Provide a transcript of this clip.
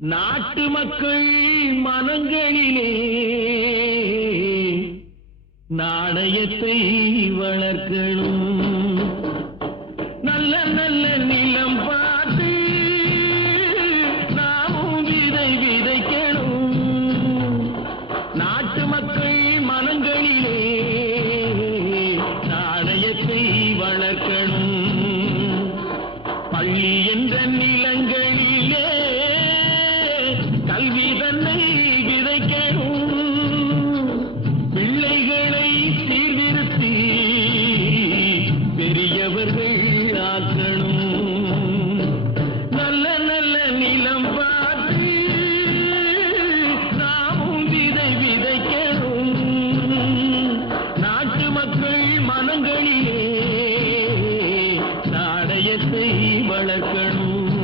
நாட்டு மக்கள் மனங்களிலே நாணயத்தை வளர்க்கணும். நல்ல நல்ல நிலம் பார்த்து நாமும் விதை விதைக்கணும். நாட்டு மக்கள் மனங்களிலே நாணயத்தை வளர்க்கணும். பள்ளி என்ற நிலங்களிலே பெரியவர்கள் ஆக்கணும் நல்ல நல்ல நிலம் பார்த்து நாமும் விதை விதைக்கணும். நாட்டு மக்கள் மனங்களிலே நாணயத்தை வளர்க்கணும்.